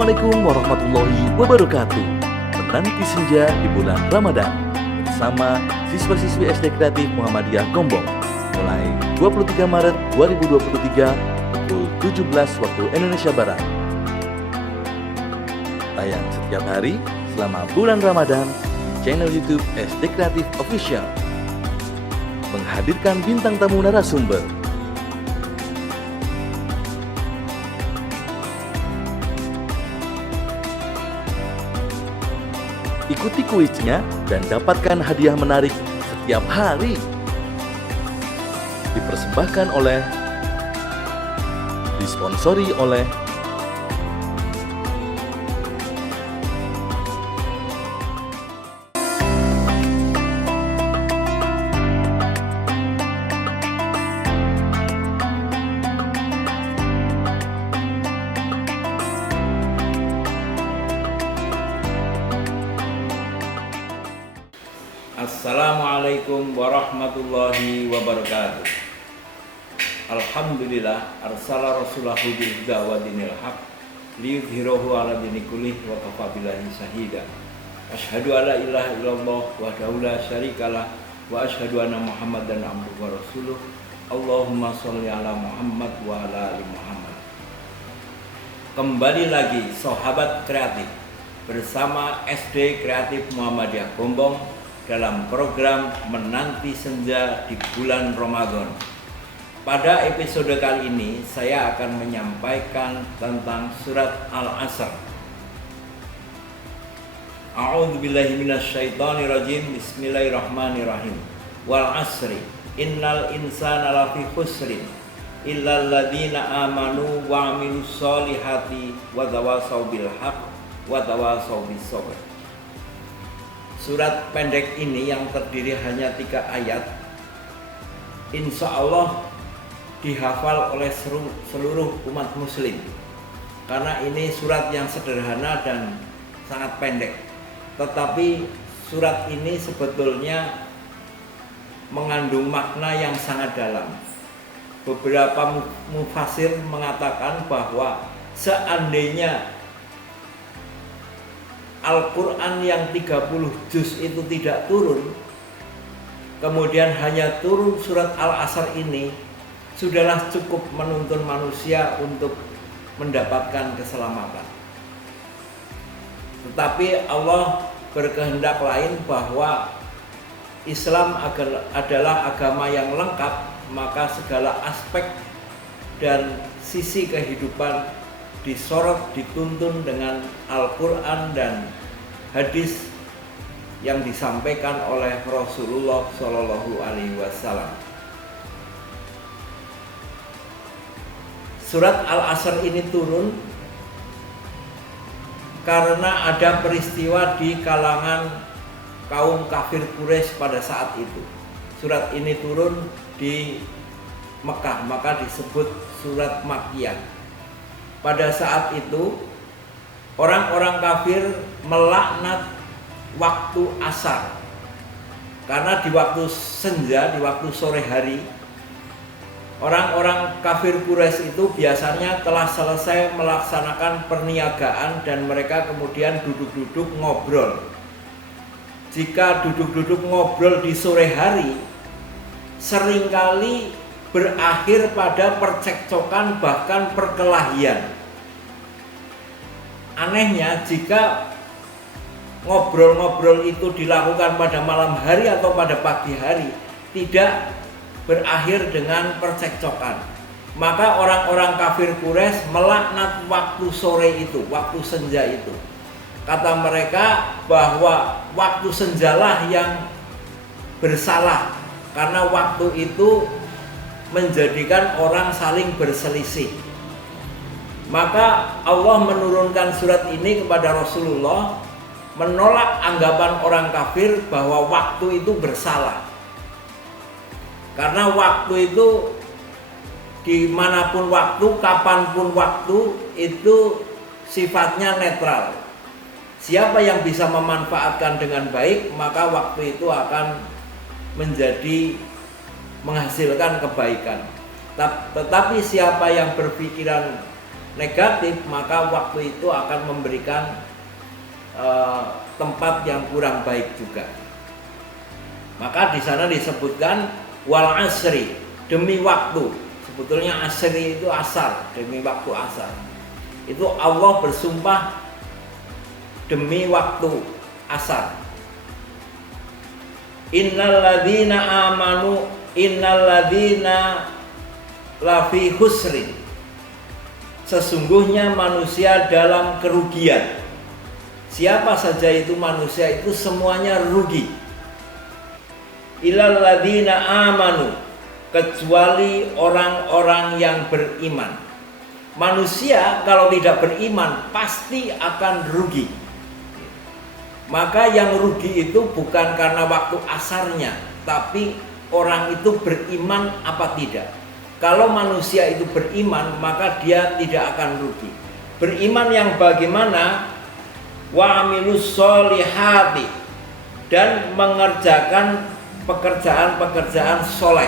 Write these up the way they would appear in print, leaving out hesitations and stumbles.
Assalamualaikum warahmatullahi wabarakatuh. Menanti senja di bulan Ramadan bersama siswa-siswi SD Kreatif Muhammadiyah Gombong mulai 23 Maret 2023 pukul 17 waktu Indonesia Barat. Tayang setiap hari selama bulan Ramadan di channel YouTube SD Kreatif Official. Menghadirkan bintang tamu narasumber. Ikuti kuisnya dan dapatkan hadiah menarik setiap hari. Disponsori oleh Assalamualaikum warahmatullahi wabarakatuh. Alhamdulillah arsala rasulahu bil huda wa dinil haq liyudhhirahu ala dini kullih wa kafa billahi shahida. Asyhadu alla ilaha illallah wahdahu la syarikalah wa asyhadu anna Muhammadan abduhu wa rasuluh. Allahumma sholli ala Muhammad wa ala ali Muhammad. Kembali lagi sahabat kreatif bersama SD Kreatif Muhammadiyah Gombong dalam program Menanti Senja di bulan Ramadan. Pada episode kali ini saya akan menyampaikan tentang surat Al-Asr. A'udzubillahi minasyaitonirrajim. Bismillahirrahmanirrahim. Wal 'asri innal insana lafi khusrin illal ladzina amanu wa 'amilus sholihati wa tawassaw bil haqq wa tawassaw bis sabr. Surat pendek ini yang terdiri hanya 3 ayat, insya Allah dihafal oleh seluruh umat muslim. Karena ini surat yang sederhana dan sangat pendek. Tetapi surat ini sebetulnya mengandung makna yang sangat dalam. Beberapa mufasir mengatakan bahwa seandainya Al-Quran yang 30 juz itu tidak turun, kemudian hanya turun surat Al-Asr ini, sudahlah cukup menuntun manusia untuk mendapatkan keselamatan. Tetapi Allah berkehendak lain bahwa Islam adalah agama yang lengkap, maka segala aspek dan sisi kehidupan disorot, dituntun dengan Al-Quran dan hadis yang disampaikan oleh Rasulullah Shallallahu Alaihi Wasallam. Surat Al-Asr ini turun karena ada peristiwa di kalangan kaum kafir Quraisy pada saat itu. Surat ini turun di Mekah, maka disebut surat Makkiyah. Pada saat itu orang-orang kafir melaknat waktu asar, karena di waktu senja, di waktu sore hari, orang-orang kafir Quraisy itu biasanya telah selesai melaksanakan perniagaan dan mereka kemudian duduk-duduk ngobrol. Jika duduk-duduk ngobrol di sore hari, seringkali berakhir pada percekcokan bahkan perkelahian. Anehnya, jika ngobrol-ngobrol itu dilakukan pada malam hari atau pada pagi hari, tidak berakhir dengan percekcokan. Maka orang-orang kafir Quraisy melaknat waktu sore itu, waktu senja itu. Kata mereka bahwa waktu senjalah yang bersalah, karena waktu itu menjadikan orang saling berselisih. Maka Allah menurunkan surat ini kepada Rasulullah, menolak anggapan orang kafir bahwa waktu itu bersalah. Karena waktu itu dimanapun waktu, kapanpun waktu, itu sifatnya netral. Siapa yang bisa memanfaatkan dengan baik, maka waktu itu akan menghasilkan kebaikan. Tetapi siapa yang berpikiran negatif, maka waktu itu akan memberikan tempat yang kurang baik juga. Maka di sana disebutkan wal asri, demi waktu. Sebetulnya asri itu asar, demi waktu asar. Itu Allah bersumpah demi waktu asar. Innal ladzina amanu innal ladzina lafi husrin. Sesungguhnya manusia dalam kerugian. Siapa saja itu manusia itu semuanya rugi. Illal ladzina amanu, kecuali orang-orang yang beriman. Manusia kalau tidak beriman pasti akan rugi. Maka yang rugi itu bukan karena waktu asarnya, tapi orang itu beriman apa tidak. Kalau manusia itu beriman, maka dia tidak akan rugi. Beriman yang bagaimana? Wa amilus solihati, dan mengerjakan pekerjaan-pekerjaan soleh,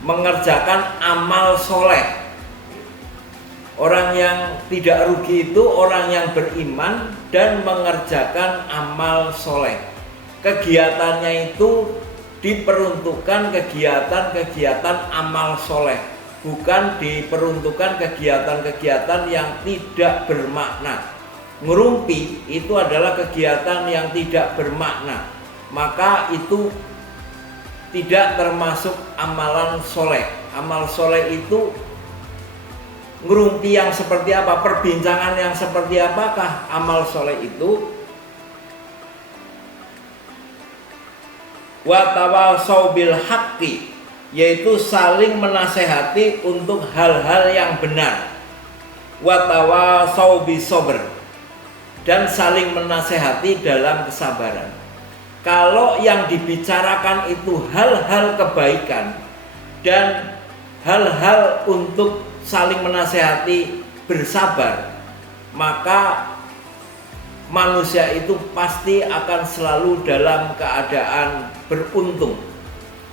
mengerjakan amal soleh. Orang yang tidak rugi itu orang yang beriman dan mengerjakan amal soleh. Kegiatannya itu diperuntukkan kegiatan-kegiatan amal soleh, bukan diperuntukkan kegiatan-kegiatan yang tidak bermakna. Ngerumpi itu adalah kegiatan yang tidak bermakna, maka itu tidak termasuk amalan soleh. Amal soleh itu ngerumpi yang seperti apa, perbincangan yang seperti apakah amal soleh itu? Wa tawasau bil haqqi, yaitu saling menasehati untuk hal-hal yang benar. Wa tawasau bis sabr, dan saling menasehati dalam kesabaran. Kalau yang dibicarakan itu hal-hal kebaikan dan hal-hal untuk saling menasehati bersabar, maka manusia itu pasti akan selalu dalam keadaan beruntung.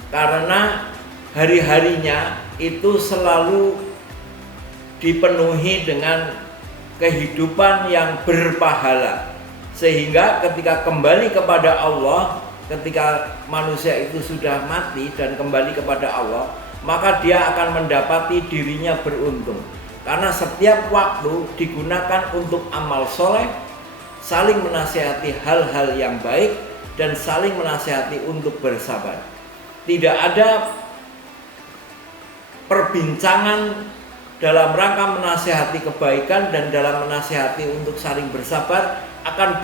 Karena hari-harinya itu selalu dipenuhi dengan kehidupan yang berpahala, sehingga ketika kembali kepada Allah, ketika manusia itu sudah mati dan kembali kepada Allah, maka dia akan mendapati dirinya beruntung. Karena setiap waktu digunakan untuk amal soleh, saling menasihati hal-hal yang baik, dan saling menasihati untuk bersabar. Tidak ada perbincangan dalam rangka menasihati kebaikan dan dalam menasihati untuk saling bersabar akan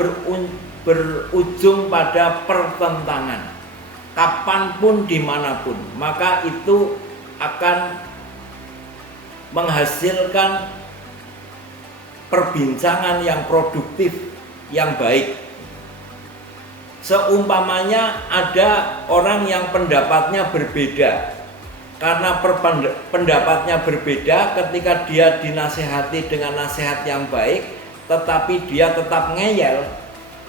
berujung pada pertentangan kapanpun dimanapun. Maka itu akan menghasilkan perbincangan yang produktif, yang baik. Seumpamanya ada orang yang pendapatnya berbeda, karena pendapatnya berbeda, ketika dia dinasehati dengan nasihat yang baik tetapi dia tetap ngeyel,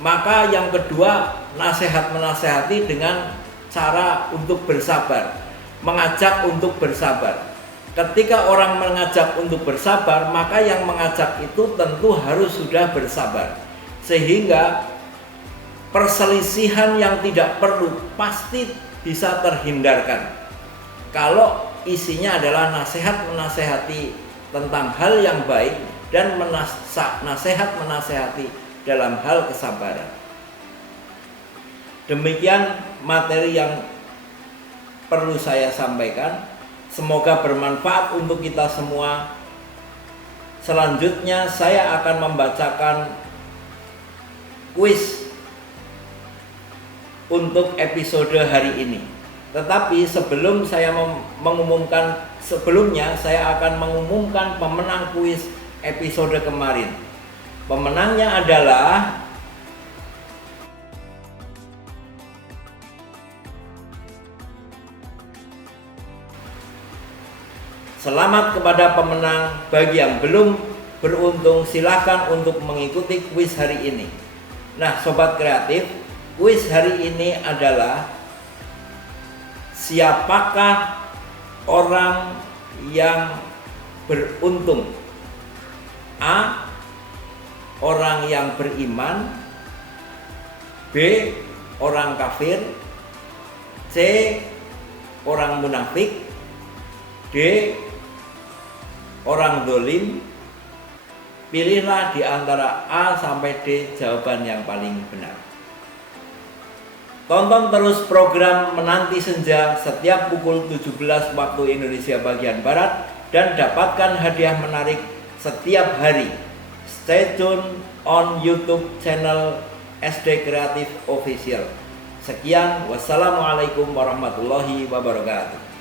maka yang kedua nasihat menasehati dengan cara untuk bersabar, mengajak untuk bersabar. Ketika orang mengajak untuk bersabar, maka yang mengajak itu tentu harus sudah bersabar, sehingga perselisihan yang tidak perlu pasti bisa terhindarkan kalau isinya adalah nasihat menasehati tentang hal yang baik dan nasihat menasehati dalam hal kesabaran. Demikian materi yang perlu saya sampaikan. Semoga bermanfaat untuk kita semua. Selanjutnya saya akan membacakan kuis untuk episode hari ini. Tetapi sebelum saya mengumumkan, sebelumnya saya akan mengumumkan pemenang kuis episode kemarin. Pemenangnya adalah selamat kepada pemenang. Bagi yang belum beruntung, silakan untuk mengikuti kuis hari ini. Nah, sobat kreatif, kuis hari ini adalah siapakah orang yang beruntung? A. Orang yang beriman. B. Orang kafir. C. Orang munafik. D. Orang dolim. Pilihlah di antara A sampai D jawaban yang paling benar. Tonton terus program Menanti Senja setiap pukul 17 waktu Indonesia bagian Barat dan dapatkan hadiah menarik setiap hari. Stay tune on YouTube channel SD Kreatif Official. Sekian, wassalamualaikum warahmatullahi wabarakatuh.